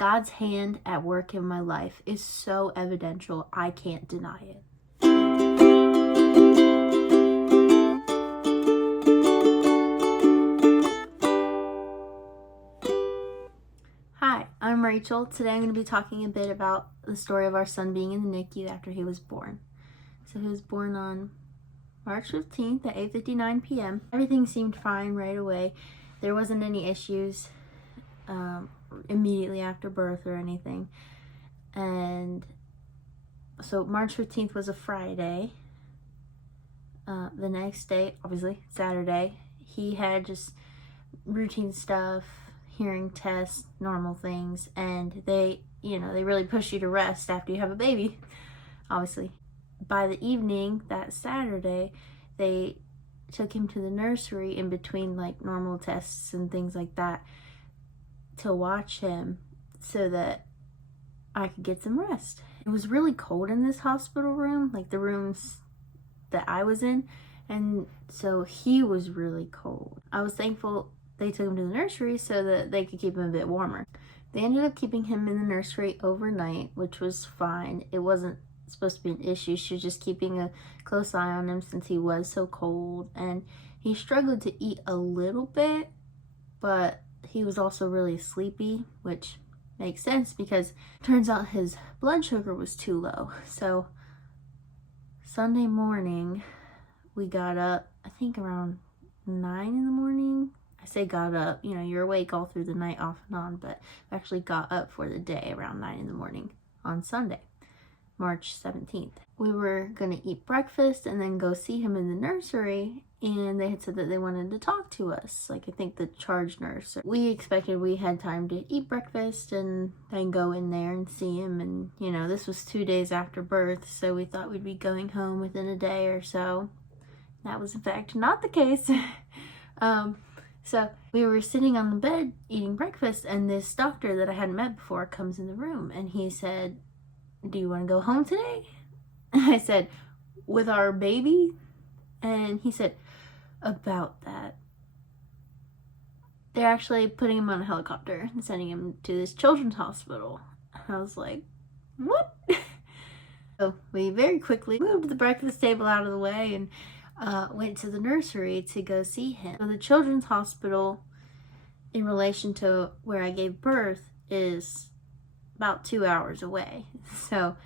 God's hand at work in my life is so evidential, I can't deny it. Hi, I'm Rachel. Today I'm going to be talking a bit about the story of our son being in the NICU after he was born. So he was born on March 15th at 8:59 p.m. Everything seemed fine right away. There wasn't any issues immediately after birth or anything. And so March 15th was a Friday. The next day, obviously Saturday, he had just routine stuff, hearing tests, normal things, and they really push you to rest after you have a baby, obviously. By the evening that Saturday, they took him to the nursery in between like normal tests and things like that to watch him so that I could get some rest. It was really cold in this hospital room, like the rooms that I was in, and so he was really cold. I was thankful they took him to the nursery so that they could keep him a bit warmer. They ended up keeping him in the nursery overnight, which was fine. It wasn't supposed to be an issue. She was just keeping a close eye on him since he was so cold, and he struggled to eat a little bit, but he was also really sleepy, which makes sense because it turns out his blood sugar was too low. So Sunday morning we got up, I think around 9 in the morning. I say got up, you're awake all through the night off and on, but I actually got up for the day around 9 in the morning on Sunday, March 17th. We were going to eat breakfast and then go see him in the nursery, and they had said that they wanted to talk to us, like I think the charge nurse. We expected we had time to eat breakfast and then go in there and see him, and this was 2 days after birth, so we thought we'd be going home within a day or so. That was in fact not the case. So we were sitting on the bed eating breakfast, and this doctor that I hadn't met before comes in the room, and he said, "Do you want to go home today?" I said, "With our baby?" And he said, "About that. They're actually putting him on a helicopter and sending him to this children's hospital." I was like, "What?" So we very quickly moved the breakfast table out of the way and went to the nursery to go see him. So the children's hospital, in relation to where I gave birth, is about 2 hours away. So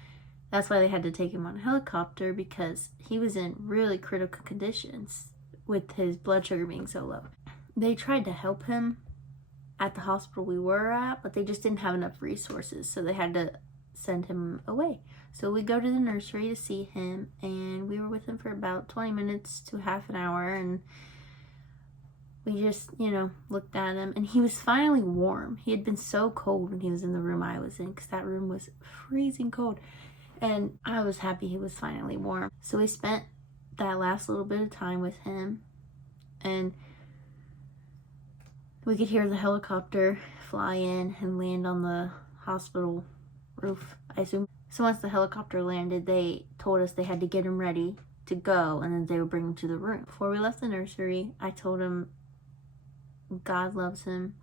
that's why they had to take him on a helicopter, because he was in really critical conditions with his blood sugar being so low. They tried to help him at the hospital we were at, but they just didn't have enough resources, so they had to send him away. So we go to the nursery to see him, and we were with him for about 20 minutes to half an hour, and we just, looked at him, and he was finally warm. He had been so cold when he was in the room I was in, because that room was freezing cold, and I was happy he was finally warm. So we spent that last little bit of time with him, and we could hear the helicopter fly in and land on the hospital roof, I assume. So once the helicopter landed, they told us they had to get him ready to go, and then they would bring him to the room. Before we left the nursery, I told him God loves him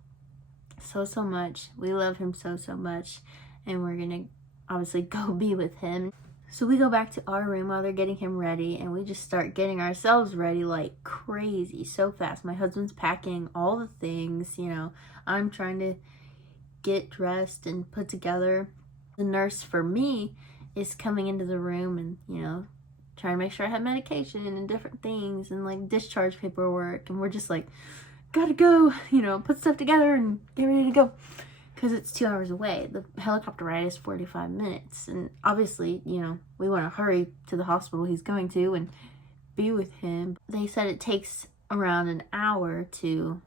so much. We love him so much, and we're gonna obviously go be with him. So we go back to our room while they're getting him ready, and we just start getting ourselves ready like crazy, so fast. My husband's packing all the things, I'm trying to get dressed and put together. The nurse for me is coming into the room and, trying to make sure I have medication and different things and like discharge paperwork. And we're just like, gotta go, put stuff together and get ready to go. Because it's 2 hours away. The helicopter ride is 45 minutes. And obviously, we want to hurry to the hospital he's going to and be with him. They said it takes around an hour to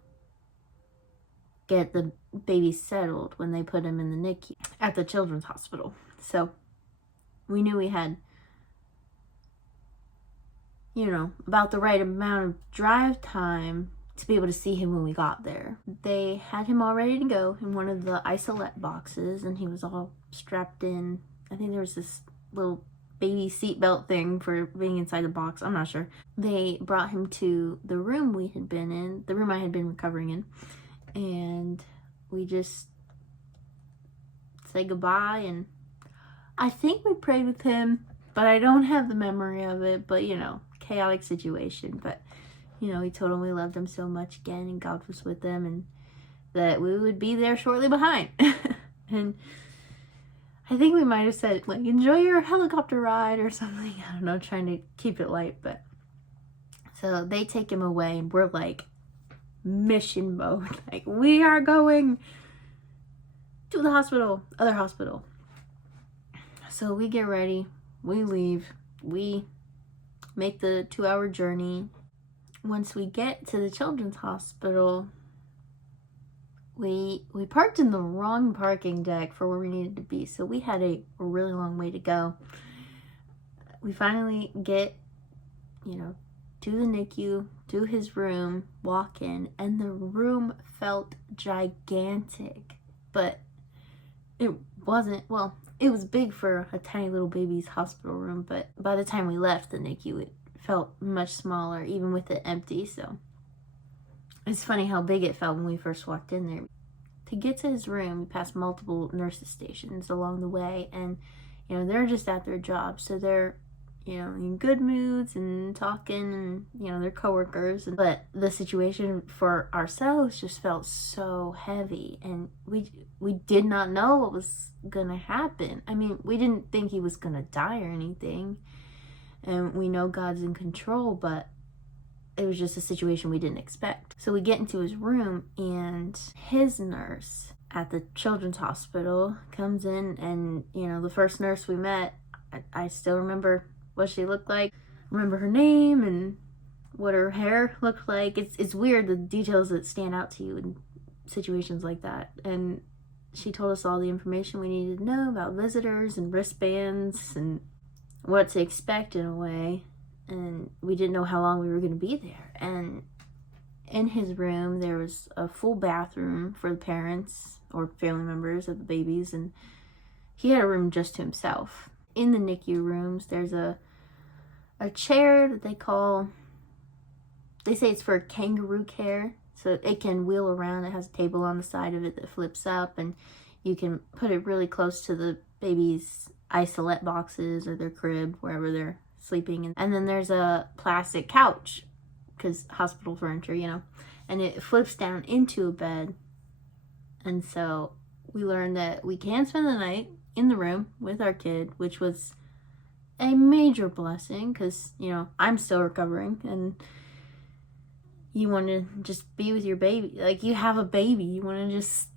get the baby settled when they put him in the NICU at the children's hospital. So we knew we had, about the right amount of drive time to be able to see him when we got there. They had him all ready to go in one of the isolette boxes, and he was all strapped in. I think there was this little baby seatbelt thing for being inside the box. I'm not sure. They brought him to the room we had been in, the room I had been recovering in, and we just say goodbye, and I think we prayed with him, but I don't have the memory of it. But chaotic situation. But he told him we loved him so much again, and God was with him, and that we would be there shortly behind. And I think we might have said, like, enjoy your helicopter ride or something. I don't know, trying to keep it light. But so they take him away, and we're like mission mode. Like, we are going to the hospital, other hospital. So we get ready, we leave, we make the 2-hour journey. Once we get to the children's hospital, we parked in the wrong parking deck for where we needed to be, so we had a really long way to go. We finally get, to the NICU, to his room, walk in, and the room felt gigantic, but it wasn't. Well, it was big for a tiny little baby's hospital room, but by the time we left the NICU, it felt much smaller, even with it empty. So it's funny how big it felt when we first walked in there. To get to his room, we passed multiple nurses' stations along the way, and they're just at their job, so they're in good moods and talking, and they're coworkers. But the situation for ourselves just felt so heavy, and we did not know what was gonna happen. I mean, we didn't think he was gonna die or anything, and we know God's in control, but it was just a situation we didn't expect. So we get into his room, and his nurse at the children's hospital comes in, and the first nurse we met, I still remember what she looked like, remember her name and what her hair looked like. It's weird, the details that stand out to you in situations like that. And she told us all the information we needed to know about visitors and wristbands and what to expect in a way. And we didn't know how long we were going to be there. And in his room, there was a full bathroom for the parents or family members of the babies, and he had a room just to himself. In the NICU rooms, there's a chair that they say it's for kangaroo care, so it can wheel around. It has a table on the side of it that flips up, and you can put it really close to the baby's isolette boxes or their crib, wherever they're sleeping. And then there's a plastic couch, because hospital furniture, and it flips down into a bed. And so we learned that we can spend the night in the room with our kid, which was a major blessing, because I'm still recovering, and you want to just be with your baby. Like, you have a baby, you want to just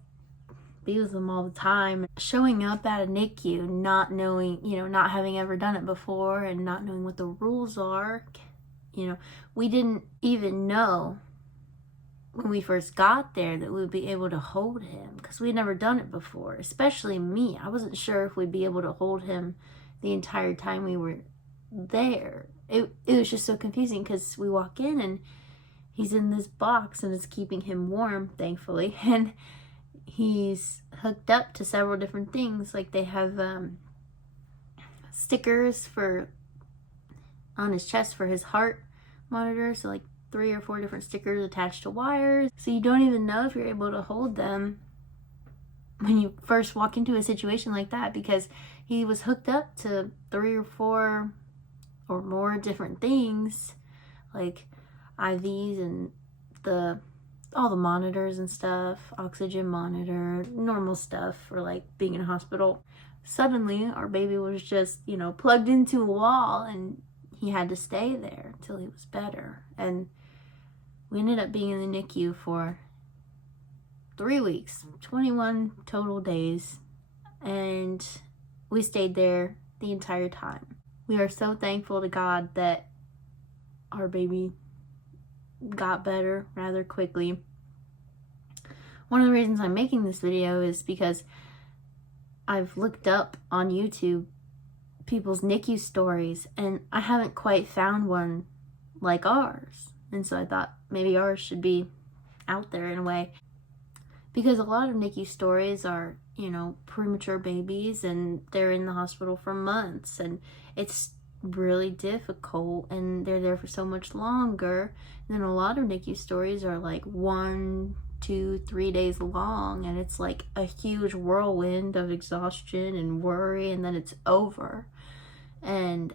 be with them all the time. Showing up at a NICU, not knowing, not having ever done it before, and not knowing what the rules are, we didn't even know when we first got there that we would be able to hold him, because we'd never done it before. Especially me, I wasn't sure if we'd be able to hold him the entire time we were there. It was just so confusing, because we walk in and he's in this box, and it's keeping him warm, thankfully, and he's hooked up to several different things. Like, they have stickers on his chest for his heart monitor, so like 3 or 4 different stickers attached to wires, so you don't even know if you're able to hold them when you first walk into a situation like that, because he was hooked up to 3 or 4 or more different things, like IVs and all the monitors and stuff, oxygen monitor, normal stuff for like being in a hospital. Suddenly our baby was just, plugged into a wall, and he had to stay there till he was better. And we ended up being in the NICU for 3 weeks, 21 total days, and we stayed there the entire time. We are so thankful to God that our baby got better rather quickly. One of the reasons I'm making this video is because I've looked up on YouTube people's NICU stories, and I haven't quite found one like ours. And so I thought maybe ours should be out there in a way, because a lot of NICU stories are, premature babies, and they're in the hospital for months, and it's really difficult, and they're there for so much longer. And then a lot of NICU stories are like 1 2-3 days long, and it's like a huge whirlwind of exhaustion and worry, and then it's over. And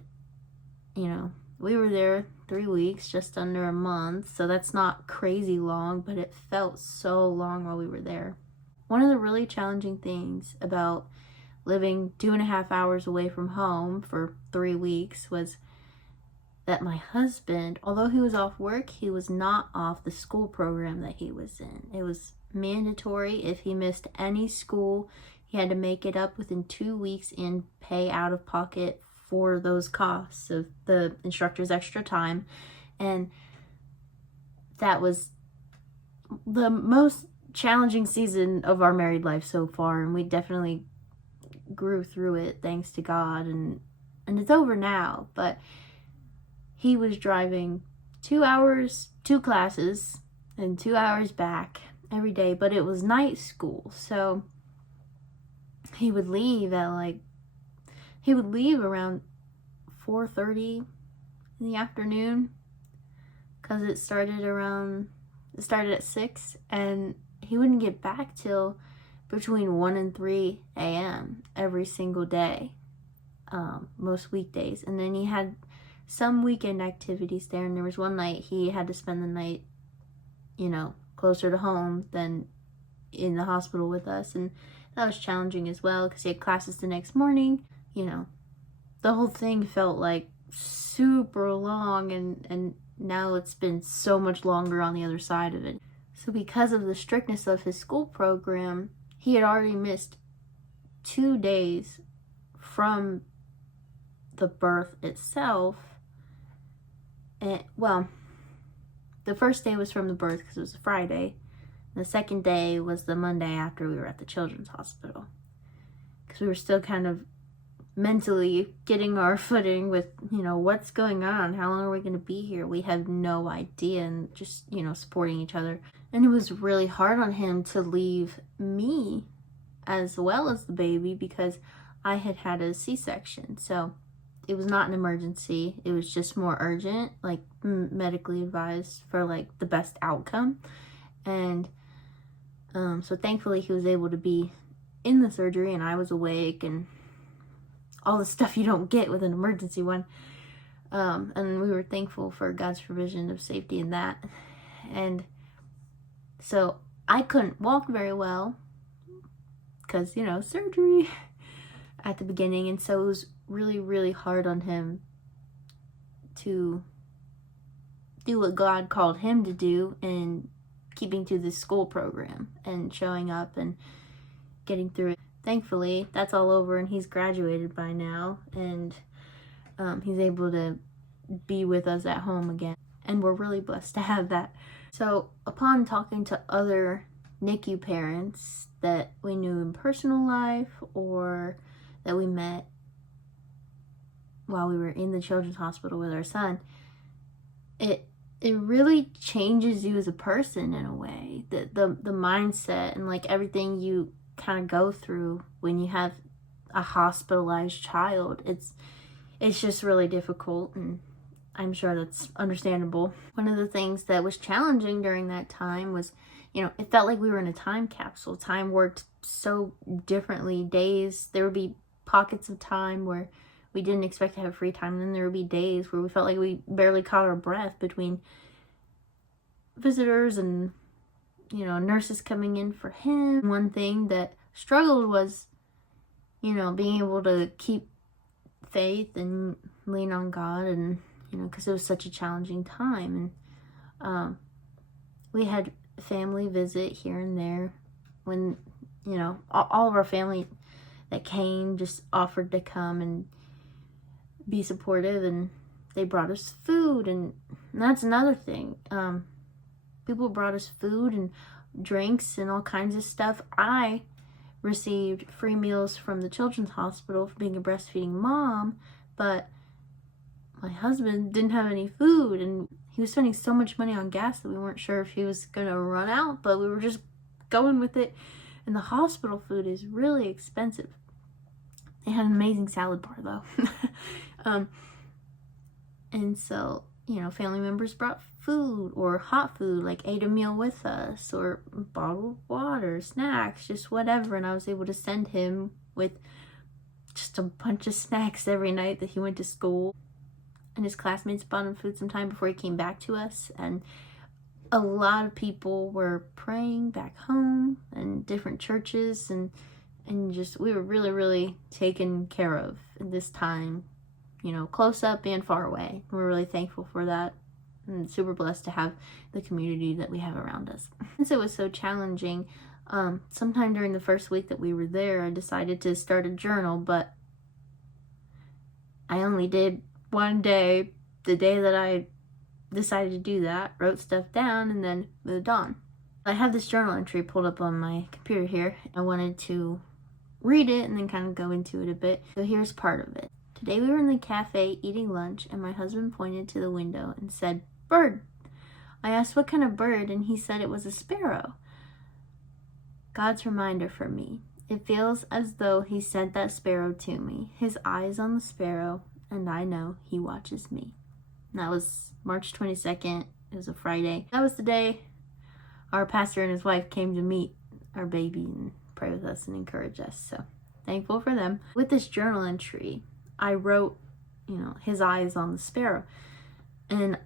we were there 3 weeks, just under a month, so that's not crazy long, but it felt so long while we were there. One of the really challenging things about living 2.5 hours away from home for 3 weeks was that my husband, although he was off work, he was not off the school program that he was in. It was mandatory. If he missed any school, he had to make it up within 2 weeks and pay out of pocket for those costs of the instructor's extra time. And that was the most challenging season of our married life so far, and we definitely grew through it, thanks to God, and it's over now. But he was driving 2 hours, 2 classes, and 2 hours back every day, but it was night school, so he would leave around 4:30 in the afternoon, because it started at 6, and he wouldn't get back till between 1 and 3 a.m. every single day, most weekdays. And then he had some weekend activities there, and there was one night he had to spend the night, closer to home than in the hospital with us, and that was challenging as well, because he had classes the next morning. The whole thing felt like super long, and now it's been so much longer on the other side of it. So because of the strictness of his school program, he had already missed 2 days from the birth itself. And, well, the first day was from the birth because it was a Friday. The second day was the Monday after we were at the children's hospital, because we were still kind of mentally getting our footing with, what's going on? How long are we going to be here? We had no idea, and just, supporting each other. And it was really hard on him to leave me as well as the baby, because I had had a C-section. So it was not an emergency. It was just more urgent, like medically advised for like the best outcome. And so thankfully he was able to be in the surgery, and I was awake, and all the stuff you don't get with an emergency one. And we were thankful for God's provision of safety in that. And so I couldn't walk very well because, surgery at the beginning. And so it was really, really hard on him to do what God called him to do, and keeping to this school program and showing up and getting through it. Thankfully, that's all over, and he's graduated by now, and he's able to be with us at home again, and we're really blessed to have that. So upon talking to other NICU parents that we knew in personal life or that we met while we were in the children's hospital with our son, it really changes you as a person in a way. The mindset and like everything you kind of go through when you have a hospitalized child, it's just really difficult, and I'm sure that's understandable. One of the things that was challenging during that time was, it felt like we were in a time capsule. Time worked so differently. Days, there would be pockets of time where we didn't expect to have free time, and then there would be days where we felt like we barely caught our breath between visitors and nurses coming in for him. One thing that struggled was, being able to keep faith and lean on God, and, because it was such a challenging time. And we had family visit here and there when, all of our family that came just offered to come and be supportive, and they brought us food, and that's another thing. People brought us food and drinks and all kinds of stuff. I received free meals from the children's hospital for being a breastfeeding mom, but my husband didn't have any food, and he was spending so much money on gas that we weren't sure if he was going to run out, but we were just going with it. And the hospital food is really expensive. They had an amazing salad bar though. And so, family members brought food or hot food, like ate a meal with us, or bottled water, snacks, just whatever. And I was able to send him with just a bunch of snacks every night that he went to school. And his classmates bought him food sometime before he came back to us. And a lot of people were praying back home and different churches, and just we were really, really taken care of at this time, you know, close up and far away. We're really thankful for that, and super blessed to have the community that we have around us. Since it was so challenging, sometime during the first week that we were there, I decided to start a journal, but I only did one day, the day that I decided to do that, wrote stuff down, and then moved on. I have this journal entry pulled up on my computer here. I wanted to read it and then kind of go into it a bit. So here's part of it. Today we were in the cafe eating lunch, and my husband pointed to the window and said, "Bird." I asked what kind of bird, and he said it was a sparrow. God's reminder for me. It feels as though he sent that sparrow to me. His eyes on the sparrow, and I know he watches me. And that was March 22nd. It was a Friday. That was the day our pastor and his wife came to meet our baby and pray with us and encourage us. So thankful for them. With this journal entry, I wrote, you know, his eyes on the sparrow. And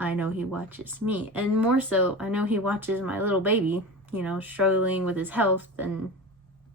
I know he watches me. And more so, I know he watches my little baby, you know, struggling with his health and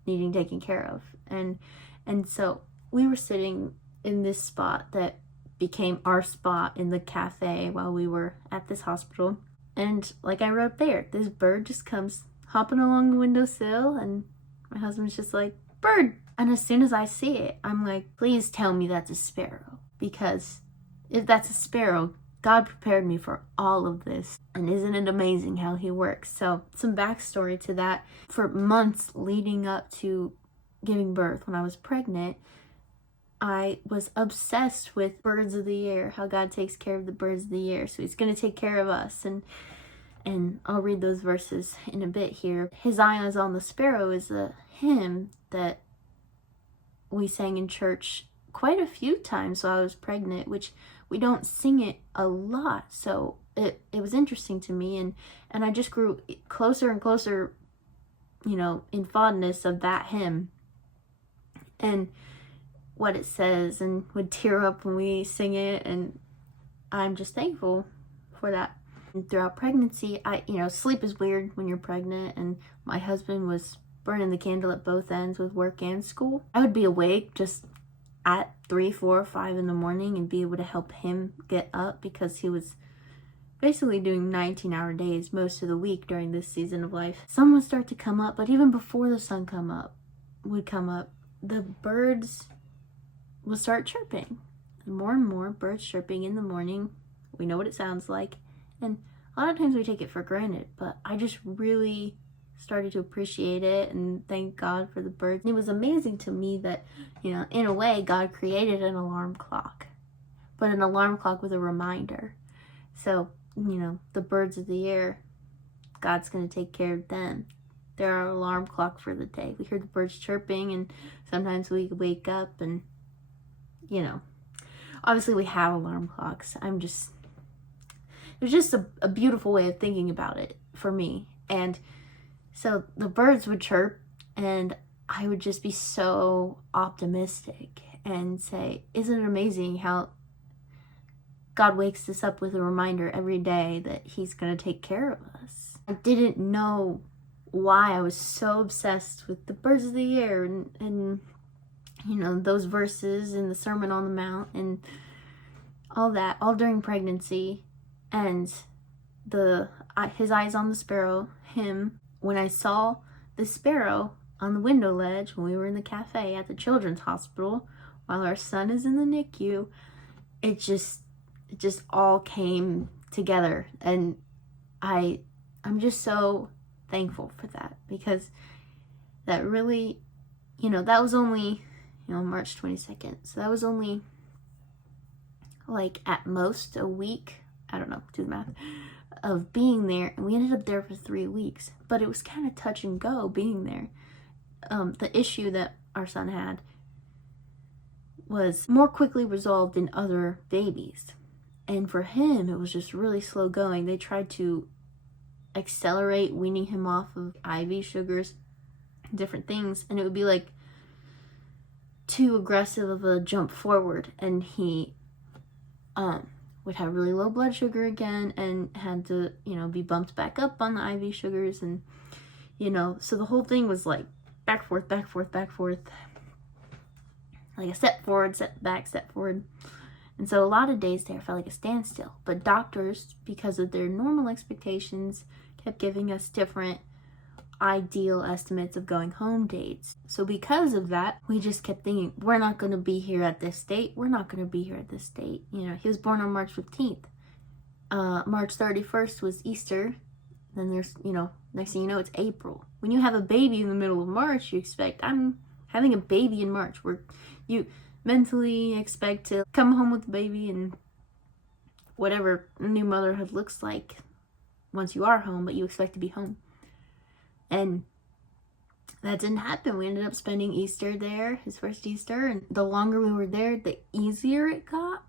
needing taken care of. And so we were sitting in this spot that became our spot in the cafe while we were at this hospital. And like I wrote there, this bird just comes hopping along the windowsill, and my husband's just like, "Bird." And as soon as I see it, I'm like, please tell me that's a sparrow. Because if that's a sparrow, God prepared me for all of this. And isn't it amazing how he works? So some backstory to that. For months leading up to giving birth, when I was pregnant, I was obsessed with birds of the air, how God takes care of the birds of the air. So he's going to take care of us. And I'll read those verses in a bit here. His eyes on the sparrow is a hymn that we sang in church quite a few times while I was pregnant, which we don't sing it a lot. So it was interesting to me. And I just grew closer and closer, you know, in fondness of that hymn and what it says, and would tear up when we sing it. And I'm just thankful for that. And throughout pregnancy, sleep is weird when you're pregnant, and my husband was burning the candle at both ends with work and school. I would be awake just at 3, 4, 5 in the morning and be able to help him get up, because he was basically doing 19-hour days most of the week during this season of life. Sun would start to come up, but even before the sun would come up, the birds will start chirping. More and more birds chirping in the morning. We know what it sounds like. And a lot of times we take it for granted, but I just really started to appreciate it and thank God for the birds. And it was amazing to me that, you know, in a way, God created an alarm clock, but an alarm clock with a reminder. So, you know, the birds of the air, God's going to take care of them. They're our alarm clock for the day. We hear the birds chirping, and sometimes we wake up and, you know, obviously we have alarm clocks. It was just a beautiful way of thinking about it for me. And so the birds would chirp, and I would just be so optimistic and say, isn't it amazing how God wakes us up with a reminder every day that he's going to take care of us. I didn't know why I was so obsessed with the birds of the air and you know, those verses in the Sermon on the Mount and all that, all during pregnancy. And his eyes on the sparrow, him, when I saw the sparrow on the window ledge when we were in the cafe at the children's hospital while our son is in the NICU, it just all came together. And I'm just so thankful for that, because that really, you know, that was only, you know, March 22nd. So that was only like at most a week, I don't know, do the math, of being there. And we ended up there for 3 weeks, but it was kind of touch and go being there. The issue that our son had was more quickly resolved in other babies. And for him, it was just really slow going. They tried to accelerate weaning him off of IV sugars, different things, and it would be like too aggressive of a jump forward, and he would have really low blood sugar again and had to, be bumped back up on the IV sugars, and so the whole thing was like back, forth, like a step forward, step back, step forward. And so a lot of days there felt like a standstill. But doctors, because of their normal expectations, kept giving us different ideal estimates of going home dates. So because of that, we just kept thinking, we're not going to be here at this date. We're not going to be here at this date. He was born on March 15th. March 31st was Easter. Then there's, next thing you know, it's April. When you have a baby in the middle of March, you expect, I'm having a baby in March, where you mentally expect to come home with the baby and whatever new motherhood looks like once you are home, but you expect to be home. And that didn't happen. We ended up spending Easter there, his first Easter, and the longer we were there, the easier it got,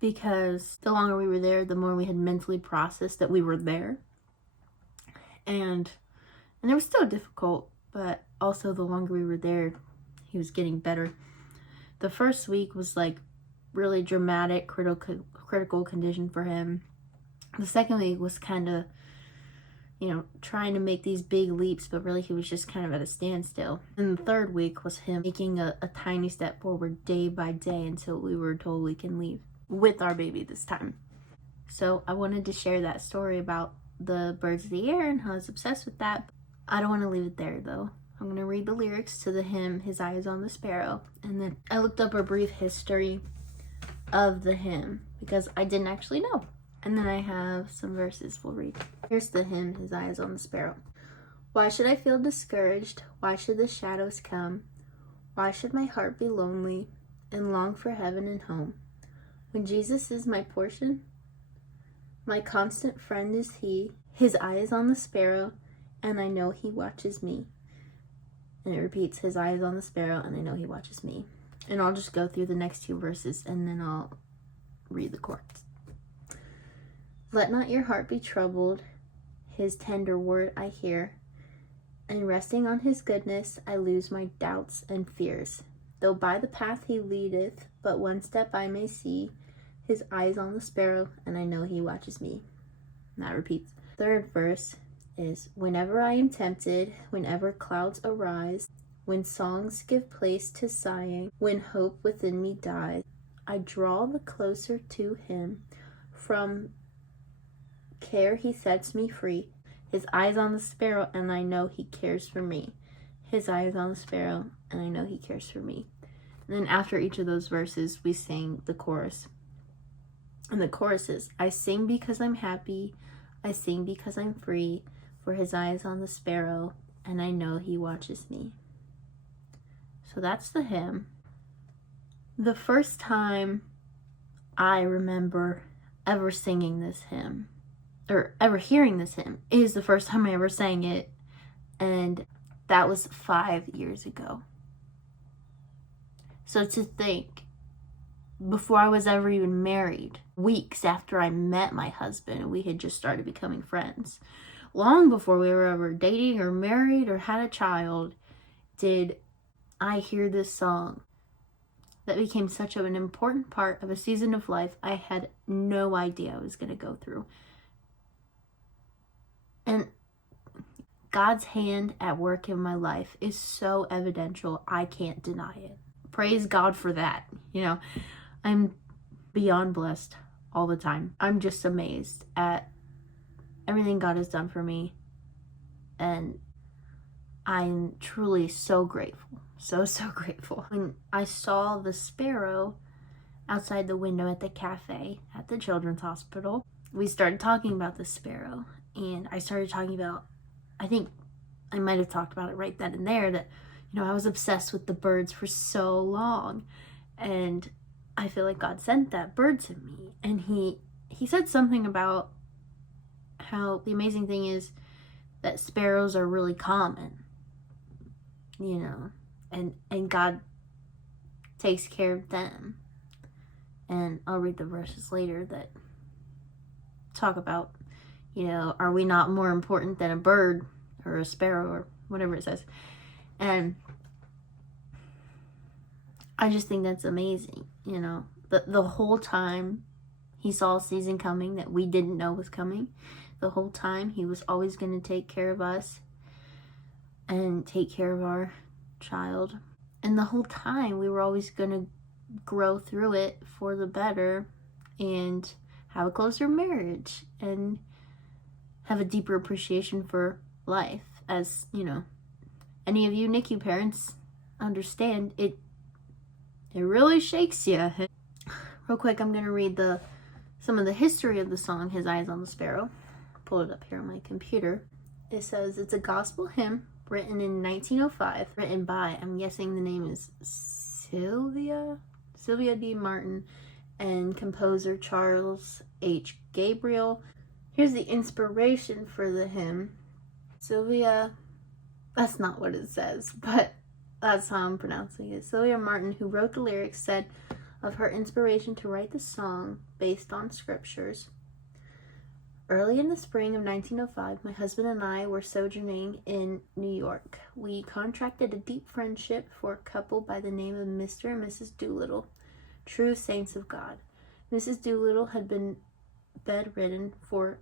because the longer we were there, the more we had mentally processed that we were there. And it was still difficult, but also the longer we were there, he was getting better. The first week was like really dramatic, critical condition for him. The second week was kind of, trying to make these big leaps, but really he was just kind of at a standstill. And the third week was him making a tiny step forward day by day until we were told we can leave with our baby this time. So I wanted to share that story about the birds of the air and how I was obsessed with that. I don't want to leave it there though. I'm going to read the lyrics to the hymn, His Eye is on the Sparrow. And then I looked up a brief history of the hymn because I didn't actually know. And then I have some verses we'll read. Here's the hymn, His Eye is on the Sparrow. Why should I feel discouraged? Why should the shadows come? Why should my heart be lonely and long for heaven and home? When Jesus is my portion, my constant friend is He. His eye is on the sparrow, and I know He watches me. And it repeats, His eye is on the sparrow, and I know He watches me. And I'll just go through the next two verses, and then I'll read the chorus. Let not your heart be troubled, His tender word I hear, and resting on His goodness, I lose my doubts and fears. Though by the path He leadeth, but one step I may see, His eye is on the sparrow, and I know He watches me. And that repeats. Third verse is, whenever I am tempted, whenever clouds arise, when songs give place to sighing, when hope within me dies, I draw the closer to Him. From care He sets me free. His eye is on the sparrow, and I know He cares for me. His eye is on the sparrow, and I know He cares for me. And then after each of those verses, we sing the chorus. And the chorus is, I sing because I'm happy, I sing because I'm free, for His eye is on the sparrow, and I know He watches me. So that's the hymn. The first time I remember ever singing this hymn, or ever hearing this hymn, is the first time I ever sang it, and that was 5 years ago. So to think, before I was ever even married, weeks after I met my husband, we had just started becoming friends. Long before we were ever dating or married or had a child, did I hear this song that became such an important part of a season of life I had no idea I was going to go through. And God's hand at work in my life is so evidential, I can't deny it. Praise God for that. I'm beyond blessed all the time. I'm just amazed at everything God has done for me. And I'm truly so grateful. So grateful. When I saw the sparrow outside the window at the cafe at the children's hospital, we started talking about the sparrow. And I started talking about, I think I might have talked about it right then and there, that, I was obsessed with the birds for so long. And I feel like God sent that bird to me. And he said something about how the amazing thing is that sparrows are really common, and God takes care of them. And I'll read the verses later that talk about, are we not more important than a bird or a sparrow or whatever it says? And I just think that's amazing, the whole time he saw a season coming that we didn't know was coming. The whole time he was always going to take care of us and take care of our child. And the whole time we were always going to grow through it for the better and have a closer marriage and have a deeper appreciation for life. As any of you NICU parents understand, it really shakes you. Real quick, I'm going to read some of the history of the song, His Eyes on the Sparrow. Pull it up here on my computer. It says it's a gospel hymn written in 1905, written by, I'm guessing the name is Sylvia D. Martin, and composer Charles H. Gabriel. Here's the inspiration for the hymn. Sylvia, that's not what it says, but that's how I'm pronouncing it. Sylvia Martin, who wrote the lyrics, said of her inspiration to write the song based on scriptures. Early in the spring of 1905, my husband and I were sojourning in New York. We contracted a deep friendship for a couple by the name of Mr. and Mrs. Doolittle, true saints of God. Mrs. Doolittle had been bedridden for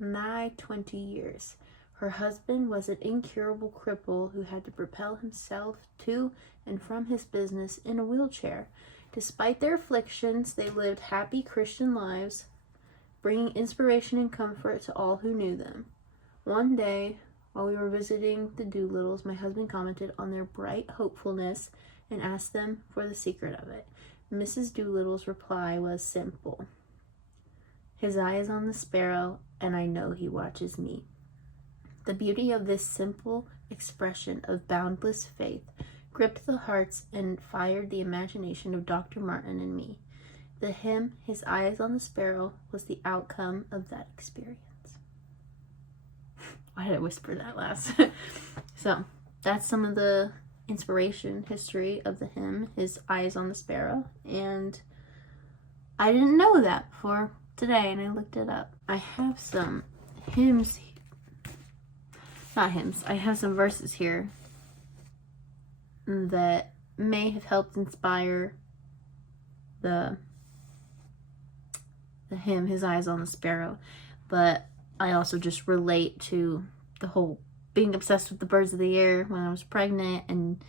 nigh 20 years. Her husband was an incurable cripple who had to propel himself to and from his business in a wheelchair. Despite their afflictions, they lived happy Christian lives, bringing inspiration and comfort to all who knew them. One day, while we were visiting the Doolittles, my husband commented on their bright hopefulness and asked them for the secret of it. Mrs. Doolittle's reply was simple. His eye is on the sparrow, and I know he watches me. The beauty of this simple expression of boundless faith gripped the hearts and fired the imagination of Dr. Martin and me. The hymn, His Eyes on the Sparrow, was the outcome of that experience. Why did I whisper that last? So, that's some of the inspiration history of the hymn, His Eyes on the Sparrow. And I didn't know that before today, and I looked it up. I have some hymns, not hymns, I have some verses here that may have helped inspire the hymn, His Eyes on the Sparrow, but I also just relate to the whole being obsessed with the birds of the air when I was pregnant and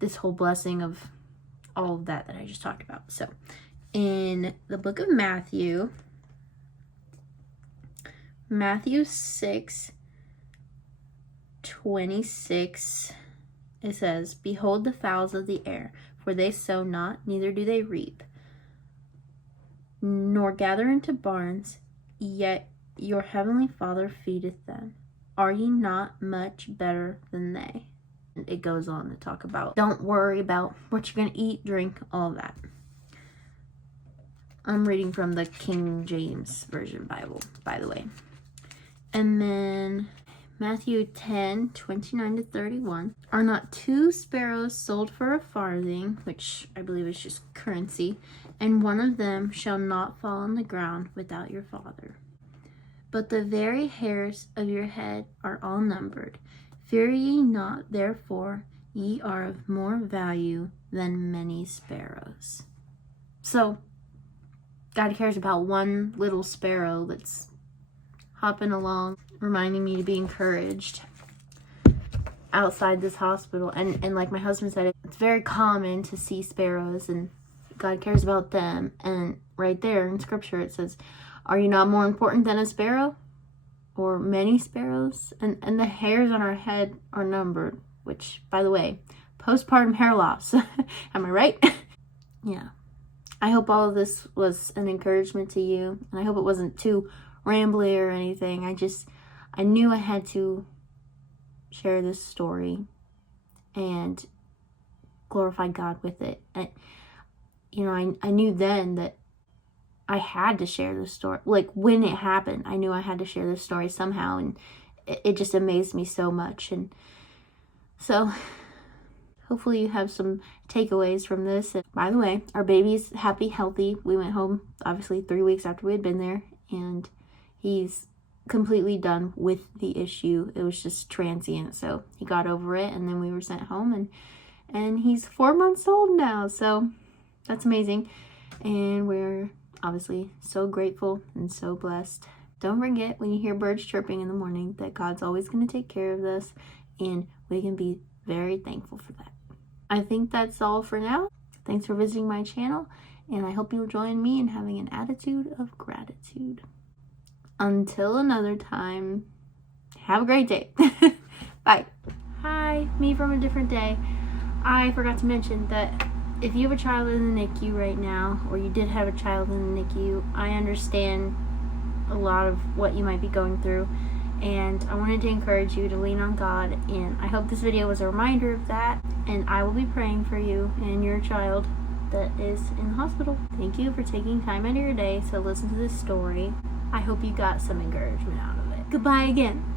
this whole blessing of all of that I just talked about. So in the book of Matthew 6:26, it says, Behold the fowls of the air, for they sow not, neither do they reap, nor gather into barns, yet your heavenly Father feedeth them. Are ye not much better than they? And it goes on to talk about, don't worry about what you're going to eat, drink, all that. I'm reading from the King James Version Bible, by the way. And then Matthew 10:29-31. Are not 2 sparrows sold for a farthing, which I believe is just currency, and one of them shall not fall on the ground without your Father? But the very hairs of your head are all numbered. Fear ye not, therefore, ye are of more value than many sparrows. So, God cares about one little sparrow that's hopping along, reminding me to be encouraged outside this hospital. And like my husband said, it's very common to see sparrows, and God cares about them. And right there in scripture it says, are you not more important than a sparrow? Or many sparrows? And the hairs on our head are numbered, which, by the way, postpartum hair loss. Am I right? Yeah. I hope all of this was an encouragement to you, and I hope it wasn't too rambly or anything. I knew I had to share this story and glorify God with it. And, I knew then that I had to share this story. Like, when it happened, I knew I had to share this story somehow, and it just amazed me so much. And so hopefully you have some takeaways from this. And by the way, our baby's happy, healthy. We went home, obviously, 3 weeks after we had been there, and he's completely done with the issue. It was just transient, so he got over it, and then we were sent home, and he's 4 months old now, so that's amazing. And we're obviously so grateful and so blessed. Don't forget, when you hear birds chirping in the morning, that God's always going to take care of this, and we can be very thankful for that. I think that's all for now. Thanks for visiting my channel, and I hope you'll join me in having an attitude of gratitude. Until another time, have a great day. Bye. Hi, me from a different day. I forgot to mention that if you have a child in the NICU right now, or you did have a child in the NICU, I understand a lot of what you might be going through, and I wanted to encourage you to lean on God, and I hope this video was a reminder of that, and I will be praying for you and your child that is in the hospital. Thank you for taking time out of your day to listen to this story. I hope you got some encouragement out of it. Goodbye again.